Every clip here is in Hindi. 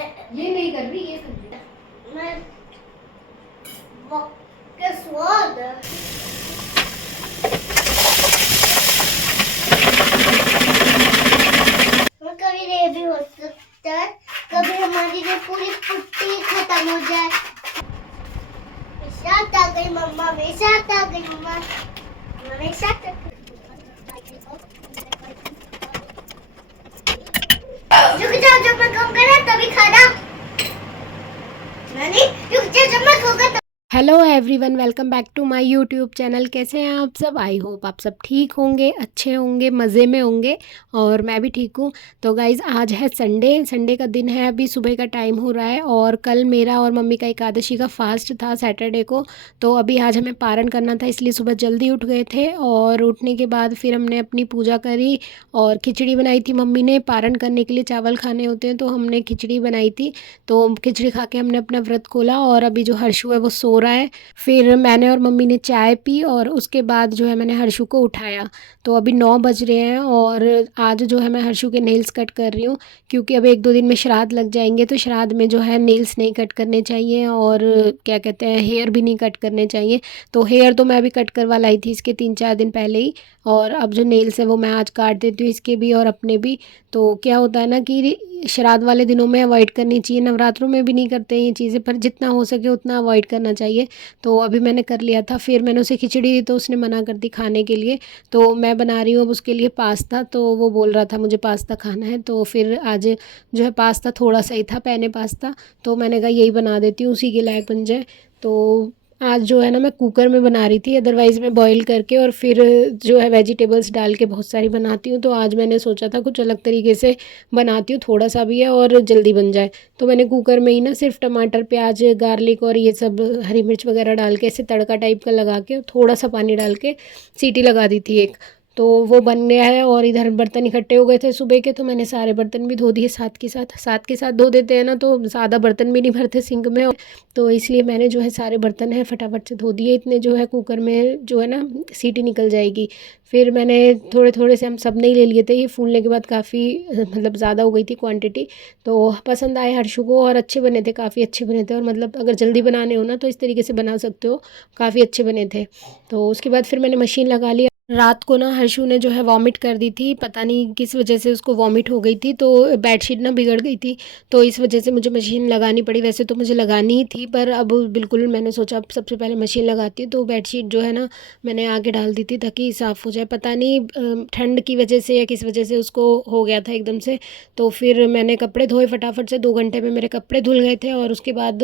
ये नहीं कर रही, ये कर रही। मैं के स्वाद कभी ये भी हो सकता है, कभी हमारी ये पूरी पुट्टी खत्म हो जाए। मेरे आ गई मम्मा, मेरे साथ आ गई मम्मा, मेरे साथ रुक जाओ, जब मैं कम करा तभी खाना। नहीं रुक जाओ, जब मैं होगा। Hello everyone, welcome back to my YouTube channel. कैसे हैं आप सब? आई होप आप सब ठीक होंगे, अच्छे होंगे, मज़े में होंगे और मैं भी ठीक हूँ। तो गाइज़ आज है संडे का दिन है, अभी सुबह का टाइम हो रहा है और कल मेरा और मम्मी का एकादशी का फास्ट था सैटरडे को। तो अभी आज हमें पारण करना था, इसलिए सुबह जल्दी उठ गए थे और उठने के बाद फिर हमने अपनी पूजा करी और खिचड़ी बनाई थी मम्मी ने। पारण करने के लिए चावल खाने होते हैं तो हमने खिचड़ी बनाई थी। तो खिचड़ी खा के हमने अपना व्रत खोला और अभी जो हर्षु है वो सो रहा है। फिर मैंने और मम्मी ने चाय पी और उसके बाद जो है मैंने हर्षु को उठाया। तो अभी 9 बज रहे हैं और आज जो है मैं हर्षु के नेल्स कट कर रही हूँ, क्योंकि अब 1-2 दिन में श्राद्ध लग जाएंगे। तो श्राद्ध में जो है नेल्स नहीं कट करने चाहिए और क्या कहते हैं, हेयर भी नहीं कट करने चाहिए। तो हेयर तो मैं अभी कट करवा लाई थी इसके 3-4 दिन पहले ही, और अब जो नेल्स है वो मैं आज काट देती हूँ, इसके भी और अपने भी। तो क्या होता है ना कि श्राद्ध वाले दिनों में अवॉइड करनी चाहिए, नवरात्रों में भी नहीं करते हैं ये चीज़ें, पर जितना हो सके उतना अवॉइड करना चाहिए। तो अभी मैंने कर लिया था। फिर मैंने उसे खिचड़ी दी तो उसने मना कर दी खाने के लिए। तो मैं बना रही हूँ अब उसके लिए पास्ता। तो वो बोल रहा था मुझे पास्ता खाना है, तो फिर आज जो है पास्ता थोड़ा सा ही था, पेने पास्ता। तो मैंने कहा यही बना देती हूँ, उसी के लायक बन जाए। तो आज जो है ना मैं कुकर में बना रही थी, अदरवाइज़ मैं बॉईल करके और फिर जो है वेजिटेबल्स डाल के बहुत सारी बनाती हूँ। तो आज मैंने सोचा था कुछ अलग तरीके से बनाती हूँ, थोड़ा सा भी है और जल्दी बन जाए। तो मैंने कुकर में ही ना सिर्फ टमाटर, प्याज, गार्लिक और ये सब हरी मिर्च वगैरह डाल के ऐसे तड़का टाइप का लगा के थोड़ा सा पानी डाल के सीटी लगा दी थी एक। तो वो बन गया है और इधर बर्तन इकट्ठे हो गए थे सुबह के, तो मैंने सारे बर्तन भी धो दिए साथ के साथ धो देते हैं ना, तो ज़्यादा बर्तन भी नहीं भरते सिंक में। तो इसलिए मैंने जो है सारे बर्तन हैं फटाफट से धो दिए। इतने जो है कुकर में जो है ना सीटी निकल जाएगी। फिर मैंने थोड़े थोड़े से हम सब नहीं ले लिए थे, ये फूलने के बाद काफ़ी मतलब ज़्यादा हो गई थी क्वांटिटी। तो पसंद आए हर्षु को और अच्छे बने थे, काफ़ी अच्छे बने थे। और मतलब अगर जल्दी बनाने हो ना तो इस तरीके से बना सकते हो, काफ़ी अच्छे बने थे। तो उसके बाद फिर मैंने मशीन लगा ली। रात को ना हर्षु ने जो है वॉमिट कर दी थी, पता नहीं किस वजह से उसको वॉमिट हो गई थी, तो बेडशीट ना बिगड़ गई थी। तो इस वजह से मुझे मशीन लगानी पड़ी। वैसे तो मुझे लगानी ही थी, पर अब बिल्कुल मैंने सोचा अब सबसे पहले मशीन लगाती हूँ। तो बेडशीट जो है ना मैंने आगे डाल दी थी ताकि साफ़ हो जाए। पता नहीं ठंड की वजह से या किस वजह से उसको हो गया था एकदम से। तो फिर मैंने कपड़े धोए फटाफट से, 2 घंटे में मेरे कपड़े धुल गए थे। और उसके बाद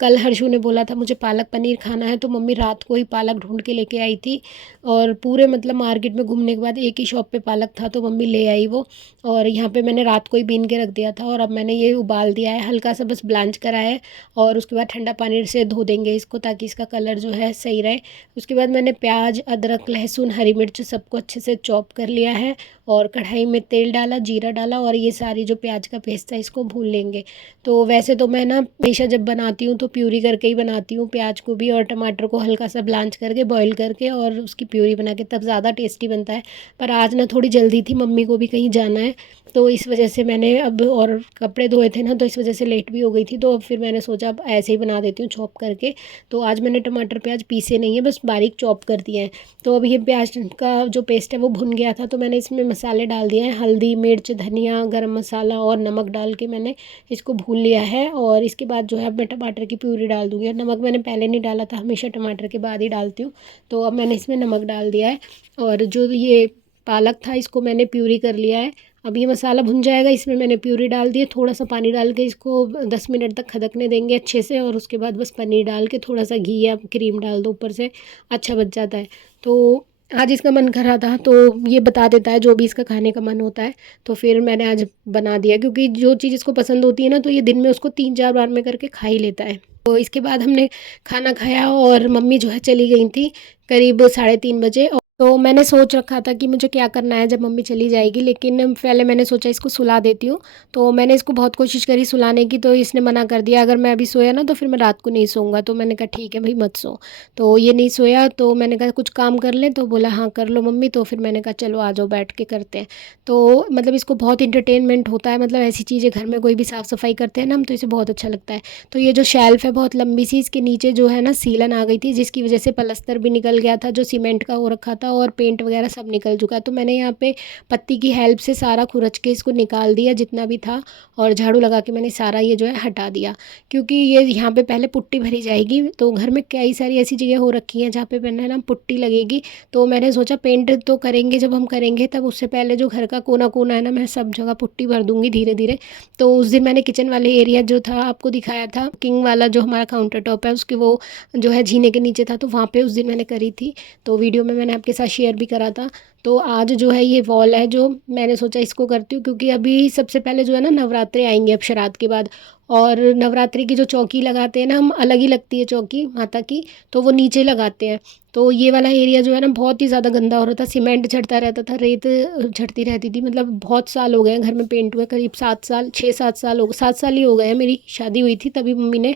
कल हर्षु ने बोला था मुझे पालक पनीर खाना है, तो मम्मी रात को ही पालक ढूंढ के लेके आई थी। और पूरे मतलब मार्केट में घूमने के बाद एक ही शॉप पे पालक था, तो मम्मी ले आई वो। और यहाँ पे मैंने रात को ही बीन के रख दिया था और अब मैंने ये उबाल दिया है, हल्का सा बस ब्लांच करा है। और उसके बाद ठंडा पानी से धो देंगे इसको ताकि इसका कलर जो है सही रहे। उसके बाद मैंने प्याज, अदरक, लहसुन, हरी मिर्च सबको अच्छे से चॉप कर लिया है और कढ़ाई में तेल डाला, जीरा डाला और ये सारी जो प्याज का पेस्ट था इसको भून लेंगे। तो वैसे तो मैं ना हमेशा जब बनाती हूँ तो प्यूरी करके ही बनाती हूँ, प्याज को भी और टमाटर को हल्का सा ब्लांच करके बॉईल करके और उसकी प्यूरी बना के, तब ज़्यादा टेस्टी बनता है। पर आज ना थोड़ी जल्दी थी, मम्मी को भी कहीं जाना है, तो इस वजह से मैंने अब, और कपड़े धोए थे ना तो इस वजह से लेट भी हो गई थी। तो फिर मैंने सोचा अब ऐसे ही बना देती हूँ चॉप करके। तो आज मैंने टमाटर प्याज पीसे नहीं है, बस बारीक चॉप कर दिए हैं। तो अब ये प्याज का जो पेस्ट है वो भुन गया था, तो मैंने इसमें मसाले डाल दिए हैं, हल्दी, मिर्च, धनिया, गरम मसाला और नमक डाल के मैंने इसको भून लिया है। और इसके बाद जो है अब मैं टमाटर की प्यूरी डाल दूँगी। और नमक मैंने पहले नहीं डाला था, हमेशा टमाटर के बाद ही डालती हूँ। तो अब मैंने इसमें नमक डाल दिया है और जो ये पालक था इसको मैंने प्यूरी कर लिया है। अब ये मसाला भुन जाएगा, इसमें मैंने प्यूरी डाल दी है, थोड़ा सा पानी डाल के इसको 10 मिनट तक खदकने देंगे अच्छे से। और उसके बाद बस पनीर डाल के थोड़ा सा घी या क्रीम डाल दो ऊपर से, अच्छा बच जाता है। तो आज इसका मन कर रहा था तो ये बता देता है जो भी इसका खाने का मन होता है। तो फिर मैंने आज बना दिया, क्योंकि जो चीज़ इसको पसंद होती है ना तो ये दिन में उसको 3-4 बार में करके खा ही लेता है। तो इसके बाद हमने खाना खाया और मम्मी जो है चली गई थी करीब 3:30 बजे। तो मैंने सोच रखा था कि मुझे क्या करना है जब मम्मी चली जाएगी, लेकिन पहले मैंने सोचा इसको सुला देती हूँ। तो मैंने इसको बहुत कोशिश करी सुलाने की, तो इसने मना कर दिया, अगर मैं अभी सोया ना तो फिर मैं रात को नहीं सोऊंगा। तो मैंने कहा ठीक है भाई मत सो। तो ये नहीं सोया, तो मैंने कहा कुछ काम कर लें, तो बोला हाँ कर लो मम्मी। तो फिर मैंने कहा चलो आ जाओ बैठ के करते हैं। तो मतलब इसको बहुत इंटरटेनमेंट होता है, मतलब ऐसी चीज़ें घर में कोई भी साफ़ सफाई करते हैं ना हम, तो इसे बहुत अच्छा लगता है। तो ये जो शेल्फ़ है बहुत लंबी सी, इसके नीचे जो है ना सीलन आ गई थी, जिसकी वजह से पलस्तर भी निकल गया था जो सीमेंट का हो रखा था, और पेंट वगैरह सब निकल चुका है। तो मैंने यहाँ पे पत्ती की हेल्प से सारा खुरच के इसको निकाल दिया जितना भी था, और झाड़ू लगा के मैंने सारा ये जो है हटा दिया, क्योंकि ये यहाँ पे पहले पुट्टी भरी जाएगी। तो घर में कई सारी ऐसी जगह हो रखी हैं जहाँ पे मैंने ना पुट्टी लगेगी। तो मैंने सोचा पेंट तो करेंगे, जब हम करेंगे तब उससे पहले जो घर का कोना कोना है ना, मैं सब जगह पुट्टी भर दूंगी धीरे धीरे। तो उस दिन मैंने किचन वाले एरिया जो था आपको दिखाया था, किंग वाला जो हमारा काउंटर टॉप है उसके वो जो है जीने के नीचे था, तो वहाँ पे उस दिन मैंने करी थी। तो वीडियो में मैंने आपके साथ शेयर भी करा था। तो आज जो है ये वॉल है जो मैंने सोचा इसको करती हूँ, क्योंकि अभी सबसे पहले जो है ना नवरात्रे आएंगे अब श्राद्ध के बाद। और नवरात्रि की जो चौकी लगाते हैं ना हम, अलग ही लगती है चौकी माता की, तो वो नीचे लगाते हैं। तो ये वाला एरिया जो है ना बहुत ही ज़्यादा गंदा हो रहा था, सीमेंट झड़ता रहता था, रेत झड़ती रहती थी। मतलब बहुत साल हो गए हैं घर में पेंट हुए, करीब 7 साल 6-7 साल हो गए, 7 साल ही हो गए हैं। मेरी शादी हुई थी तभी मम्मी ने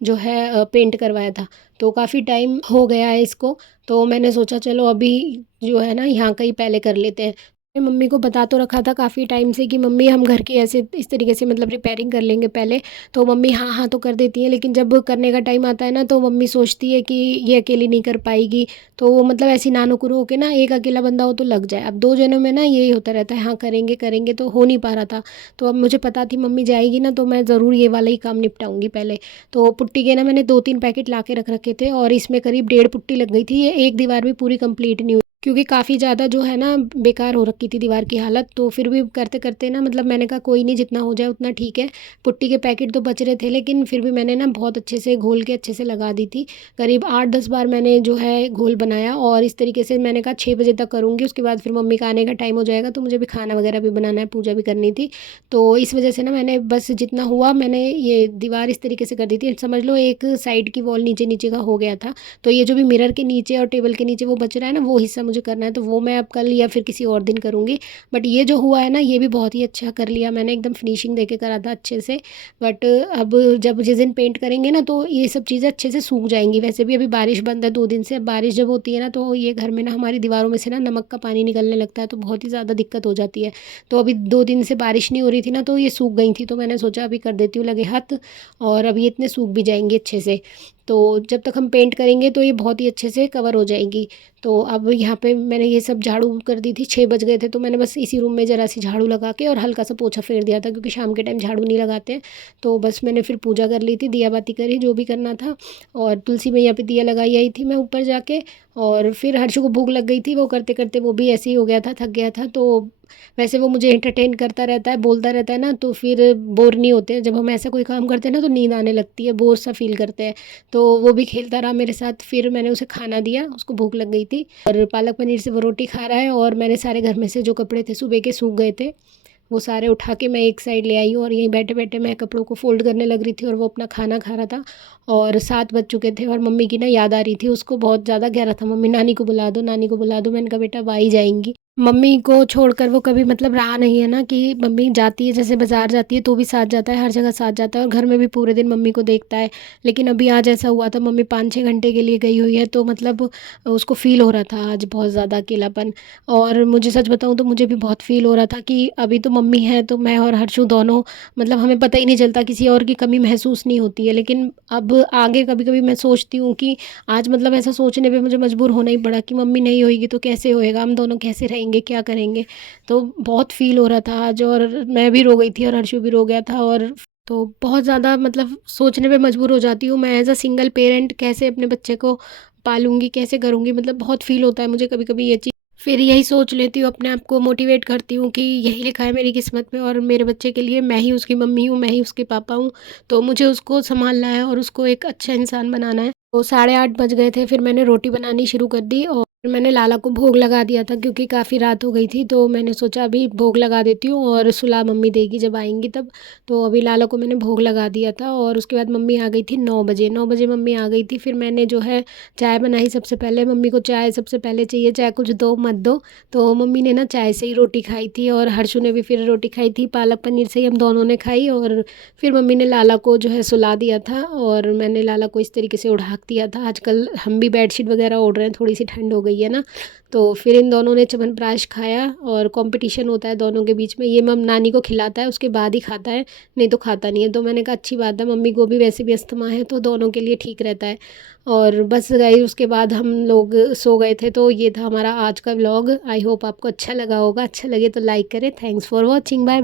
जो है पेंट करवाया था, तो काफ़ी टाइम हो गया है इसको। तो मैंने सोचा चलो अभी जो है ना यहाँ का ही पहले कर लेते हैं। मैंने मम्मी को बता तो रखा था काफ़ी टाइम से कि मम्मी हम घर की ऐसे इस तरीके से मतलब रिपेयरिंग कर लेंगे पहले। तो मम्मी हाँ हाँ तो कर देती हैं, लेकिन जब करने का टाइम आता है ना तो मम्मी सोचती है कि ये अकेली नहीं कर पाएगी। तो वो मतलब ऐसी नानुकुरु होके ना, एक अकेला बंदा हो तो लग जाए, अब 2 जनों में ना यही होता रहता है, हाँ करेंगे करेंगे, तो हो नहीं पा रहा था। तो अब मुझे पता थी मम्मी जाएगी ना, तो मैं ज़रूर ये वाला ही काम निपटाऊंगी पहले। तो पुट्टी के ना मैंने 2-3 पैकेट ला के रख रखे थे, और इसमें करीब 1.5 पुट्टी लग गई थी। ये एक दीवार भी पूरी कंप्लीट नहीं हुई, क्योंकि काफ़ी ज़्यादा जो है ना बेकार हो रखी थी दीवार की हालत। तो फिर भी करते करते ना मतलब मैंने कहा कोई नहीं, जितना हो जाए उतना ठीक है। पुट्टी के पैकेट तो बच रहे थे, लेकिन फिर भी मैंने ना बहुत अच्छे से घोल के अच्छे से लगा दी थी। करीब 8-10 बार मैंने जो है घोल बनाया, और इस तरीके से मैंने कहा 6 बजे तक करूँगी, उसके बाद फिर मम्मी का आने का टाइम हो जाएगा, तो मुझे भी खाना वगैरह भी बनाना है, पूजा भी करनी थी। तो इस वजह से ना मैंने बस जितना हुआ मैंने ये दीवार इस तरीके से कर दी थी। समझ लो एक साइड की वॉल नीचे नीचे का हो गया था। तो ये जो भी मिरर के नीचे और टेबल के नीचे वो बच रहा है ना, वो हिस्सा मुझे करना है, तो वो मैं अब कल या फिर किसी और दिन करूँगी। बट ये जो हुआ है ना, ये भी बहुत ही अच्छा कर लिया मैंने, एकदम फिनिशिंग देके करा था अच्छे से। बट अब जब जिस दिन पेंट करेंगे ना, तो ये सब चीज़ें अच्छे से सूख जाएंगी। वैसे भी अभी बारिश बंद है 2 दिन से, अब बारिश जब होती है ना तो ये घर में ना हमारी दीवारों में से ना नमक का पानी निकलने लगता है, तो बहुत ही ज़्यादा दिक्कत हो जाती है। तो अभी 2 दिन से बारिश नहीं हो रही थी ना, तो ये सूख गई थी, तो मैंने सोचा अभी कर देती हूँ लगे हाथ, और अभी इतने सूख भी जाएंगे अच्छे से। तो जब तक हम पेंट करेंगे तो ये बहुत ही अच्छे से कवर हो जाएगी। तो अब यहाँ पे मैंने ये सब झाड़ू कर दी थी, 6 बज गए थे, तो मैंने बस इसी रूम में ज़रा सी झाड़ू लगा के और हल्का सा पोछा फेर दिया था, क्योंकि शाम के टाइम झाड़ू नहीं लगाते हैं। तो बस मैंने फिर पूजा कर ली थी, दिया बाती करी जो भी करना था, और तुलसी मैया पे दिया लगाई आई थी मैं ऊपर जाके। और फिर हर्षु को भूख लग गई थी, वो करते करते वो भी ऐसे ही हो गया था, थक गया था। तो वैसे वो मुझे एंटरटेन करता रहता है, बोलता रहता है ना, तो फिर बोर नहीं होते हैं। जब हम ऐसा कोई काम करते हैं ना तो नींद आने लगती है, बोर सा फील करते हैं। तो वो भी खेलता रहा मेरे साथ, फिर मैंने उसे खाना दिया, उसको भूख लग गई थी, और पालक पनीर से वो रोटी खा रहा है। और मैंने सारे घर में से जो कपड़े थे सुबह के सूख गए थे, वो सारे उठा के मैं एक साइड ले आई हूँ, और यहीं बैठे बैठे मैं कपड़ों को फोल्ड करने लग रही थी, और वो अपना खाना खा रहा था। और 7 बज चुके थे, और मम्मी की ना याद आ रही थी उसको, बहुत ज़्यादा कह रहा था मम्मी नानी को बुला दो, नानी को बुला दो। मैंने कहा बेटा अब आ ही जाएंगी। मम्मी को छोड़कर वो कभी मतलब रहा नहीं है ना, कि मम्मी जाती है जैसे बाज़ार जाती है तो भी साथ जाता है, हर जगह साथ जाता है, और घर में भी पूरे दिन मम्मी को देखता है। लेकिन अभी आज ऐसा हुआ था, मम्मी 5-6 घंटे के लिए गई हुई है, तो मतलब उसको फ़ील हो रहा था आज बहुत ज़्यादा अकेलापन। और मुझे सच बताऊँ तो मुझे भी बहुत फ़ील हो रहा था कि अभी तो मम्मी है, तो मैं और हर्षु दोनों मतलब हमें पता ही नहीं चलता, किसी और की कमी महसूस नहीं होती है। लेकिन अब आगे कभी कभी मैं सोचती हूँ कि आज मतलब ऐसा सोचने पे मुझे मजबूर होना ही पड़ा कि मम्मी नहीं होएगी तो कैसे होएगा, हम दोनों कैसे रहेंगे, क्या करेंगे। तो बहुत फ़ील हो रहा था आज, और मैं भी रो गई थी और हर्षु भी रो गया था। और तो बहुत ज़्यादा मतलब सोचने पे मजबूर हो जाती हूँ मैं, एज़ अ सिंगल पेरेंट कैसे अपने बच्चे को पालूंगी, कैसे करूँगी, मतलब बहुत फ़ील होता है मुझे कभी कभी ये चीज़। फिर यही सोच लेती हूँ, अपने आप को मोटिवेट करती हूँ कि यही लिखा है मेरी किस्मत में, और मेरे बच्चे के लिए मैं ही उसकी मम्मी हूँ, मैं ही उसके पापा हूँ। तो मुझे उसको संभालना है और उसको एक अच्छा इंसान बनाना है। तो 8:30 बज गए थे, फिर मैंने रोटी बनानी शुरू कर दी, और फिर मैंने लाला को भोग लगा दिया था क्योंकि काफ़ी रात हो गई थी, तो मैंने सोचा अभी भोग लगा देती हूँ और सुला मम्मी देगी जब आएंगी तब। तो अभी लाला को मैंने भोग लगा दिया था और उसके बाद मम्मी आ गई थी 9 बजे। 9 बजे मम्मी आ गई थी। फिर मैंने जो है चाय बनाई। सबसे पहले मम्मी को चाय सबसे पहले चाहिए, चाहे कुछ दो मत दो। तो मम्मी ने ना चाय से ही रोटी खाई थी और हर्षु ने भी फिर रोटी खाई थी, पालक पनीर से ही हम दोनों ने खाई। और फिर मम्मी ने लाला को जो है सुला दिया था और मैंने लाला को इस तरीके से उड़ा दिया था। आजकल हम भी बेडशीट वगैरह ओढ़ रहे हैं, थोड़ी सी ठंड हो गई है ना। तो फिर इन दोनों ने च्यवनप्राश खाया और कंपटीशन होता है दोनों के बीच में, ये मम नानी को खिलाता है उसके बाद ही खाता है, नहीं तो खाता नहीं है। तो मैंने कहा अच्छी बात है, मम्मी को भी वैसे भी अस्थमा है तो दोनों के लिए ठीक रहता है। और बस गए उसके बाद हम लोग सो गए थे। तो ये था हमारा आज का व्लॉग। आई होप आपको अच्छा लगा होगा। अच्छा लगे तो लाइक करें। Thanks for watching. बाय।